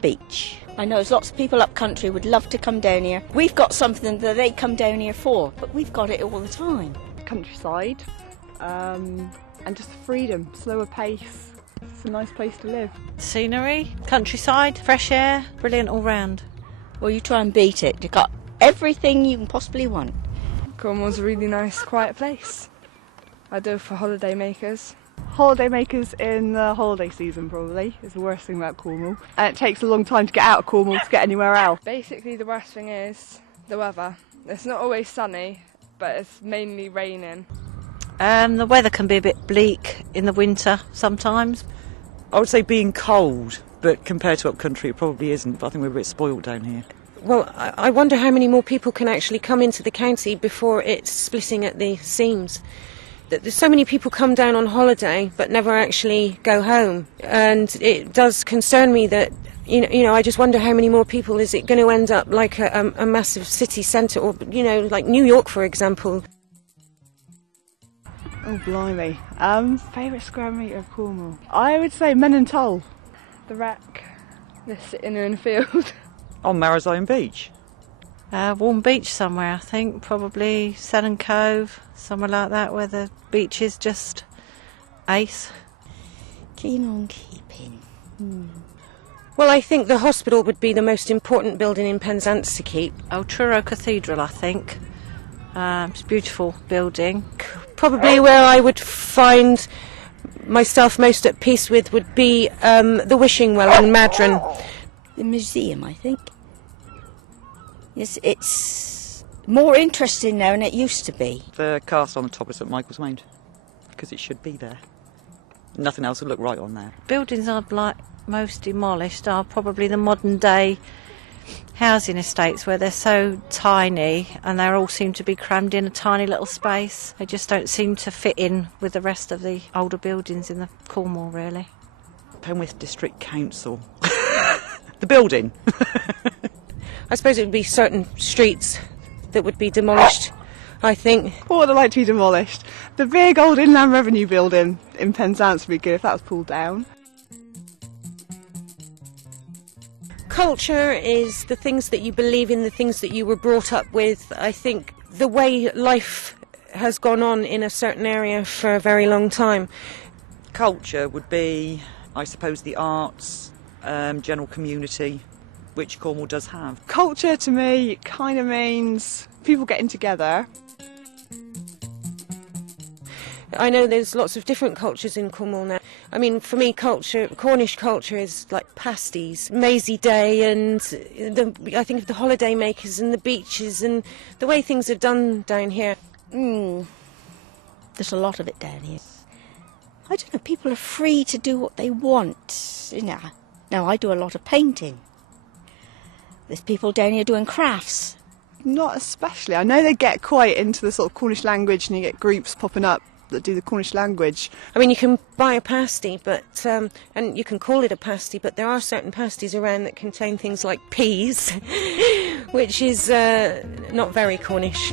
beach. I know there's lots of people up country would love to come down here. We've got something that they come down here for, but we've got it all the time. Countryside, and just freedom, slower pace. It's a nice place to live. Scenery, countryside, fresh air, brilliant all round. Well, you try and beat it. You've got everything you can possibly want. Cornwall's a really nice, quiet place. Ideal for holiday makers. Holiday makers in the holiday season probably is the worst thing about Cornwall. And it takes a long time to get out of Cornwall to get anywhere else. Basically the worst thing is the weather. It's not always sunny, but it's mainly raining. The weather can be a bit bleak in the winter sometimes. I would say being cold, but compared to up country it probably isn't, but I think we're a bit spoilt down here. Well, I wonder how many more people can actually come into the county before it's splitting at the seams. There's so many people come down on holiday but never actually go home, and it does concern me that you know I just wonder how many more people is it going to end up like a massive city centre, or like New York for example. Oh blimey, favourite square metre of Cornwall? I would say Men and Toll. The wreck, just sitting in a field. On Marizone Beach. Warm beach somewhere, I think, probably Selland Cove, somewhere like that, where the beach is just ace. Keen on keeping. Well, I think the hospital would be the most important building in Penzance to keep. Oh, Truro Cathedral, I think. It's a beautiful building. Probably where I would find myself most at peace with would be the Wishing Well in Madron. The museum, I think. It's more interesting now than it used to be. The castle on the top of St Michael's Mount, because it should be there. Nothing else would look right on there. Buildings I'd like most demolished are probably the modern day housing estates, where they're so tiny and they all seem to be crammed in a tiny little space. They just don't seem to fit in with the rest of the older buildings in the Cornwall, really. Penwith District Council. The building. I suppose it would be certain streets that would be demolished, I think. What would I like to be demolished? The big old Inland Revenue building in Penzance would be good if that was pulled down. Culture is the things that you believe in, the things that you were brought up with. I think the way life has gone on in a certain area for a very long time. Culture would be, I suppose, the arts, general community, which Cornwall does have. Culture to me kind of means people getting together. I know there's lots of different cultures in Cornwall now. I mean, for me, Cornish culture is like pasties, Maisie Day, and I think of the holiday makers and the beaches and the way things are done down here. There's a lot of it down here. I don't know, people are free to do what they want. Now, I do a lot of painting. There's people down here doing crafts. Not especially. I know they get quite into the sort of Cornish language, and you get groups popping up that do the Cornish language. I mean, you can buy a pasty, but and you can call it a pasty, but there are certain pasties around that contain things like peas, which is not very Cornish.